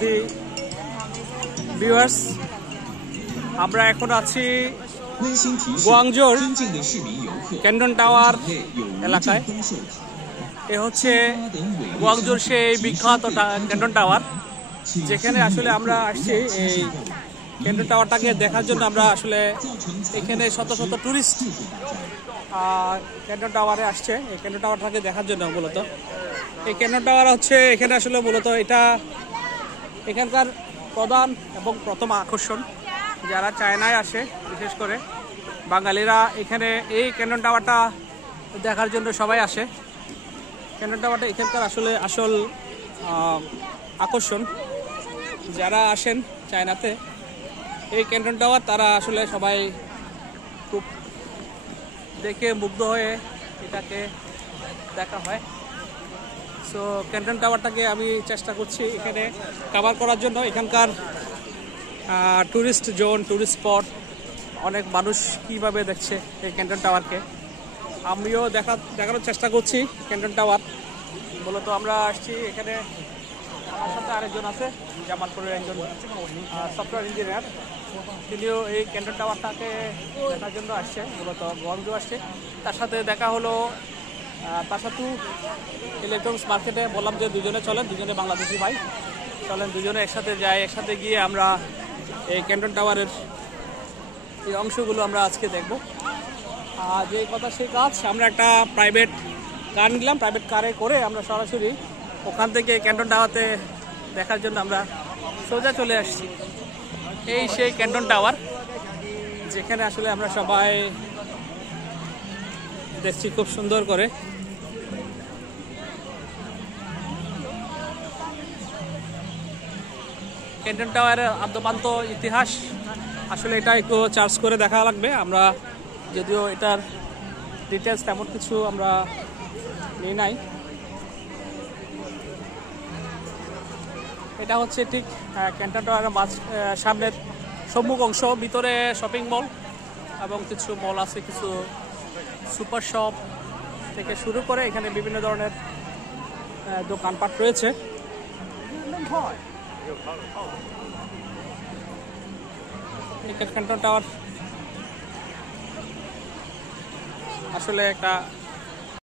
দি viewers, আমরা এখন আছি গুয়াংজোর ক্যান্টন টাওয়ার এলাকায়। এ হচ্ছে গুয়াংজোর সেই বিখ্যাত ক্যান্টন টাওয়ার, যেখানে আসলে আমরা আসছি এই ক্যান্টন টাওয়ারটাকে দেখার জন্য। আমরা আসলে এখানে শত শত টুরিস্ট ক্যান্টন টাওয়ারে আসছে এই ক্যান্টন টাওয়ারটাকে দেখার জন্য। মূলত এই ক্যান্টন টাওয়ার হচ্ছে এখানে আসলে মূলত এটা এখানকার প্রধান এবং প্রথম আকর্ষণ। যারা চায়নায় আসে, বিশেষ করে বাঙালিরা এখানে এই ক্যান্টন টাওয়ারটা দেখার জন্য সবাই আসে। ক্যান্টন টাওয়ারটা এখানকার আসলে আসল আকর্ষণ। যারা আসেন চায়নাতে এই ক্যান্টন টাওয়ার, তারা আসলে সবাই খুব দেখে মুগ্ধ হয়ে এটাকে দেখা হয়। সো ক্যান্টন টাওয়ারটাকে আমি চেষ্টা করছি এখানে কভার করার জন্য। এখানকার ট্যুরিস্ট জোন, ট্যুরিস্ট স্পট, অনেক মানুষ কীভাবে দেখছে এই ক্যান্টন টাওয়ারকে, আমিও দেখানোর চেষ্টা করছি। ক্যান্টন টাওয়ার মূলত আমরা আসছি এখানে, আমার সাথে আরেকজন আছে, জামালপুরের একজন সফটওয়্যার ইঞ্জিনিয়ার। তিনিও এই ক্যান্টন টাওয়ারটাকে দেখার জন্য আসছে, মূলত গুয়াংজো আসছে। তার সাথে দেখা হলো তাসাতু ইলেকট্রনিক্স মার্কেটে। বললাম যে দুজনে চলেন, দুজনে বাংলাদেশি ভাই, চলেন দুজনে একসাথে যাই। একসাথে গিয়ে আমরা এই ক্যান্টন টাওয়ারের এই অংশগুলো আমরা আজকে দেখব। যে কথা সেই কাজ। আমরা একটা প্রাইভেট কার নিলাম, প্রাইভেট কারে করে আমরা সরাসরি ওখান থেকে ক্যান্টন টাওয়ারতে দেখার জন্য আমরা সোজা চলে আসছি। এই সেই ক্যান্টন টাওয়ার, যেখানে আসলে আমরা সবাই দেখছি খুব সুন্দর করে। ক্যান্টন টাওয়ারের আদ্যপান্ত ইতিহাস আসলে এটা একটু চার্জ করে দেখা লাগবে। আমরা যদিও এটার ডিটেলস তেমন কিছু আমরা নিই নাই। এটা হচ্ছে ঠিক ক্যান্টন টাওয়ারের সামনের সম্মুখ অংশ। ভিতরে শপিং মল এবং কিছু মল আছে, কিছু সুপার শপ থেকে শুরু করে এখানে বিভিন্ন ধরনের দোকানপাট রয়েছে। ক্যান্টন টাওয়ার আসলে একটা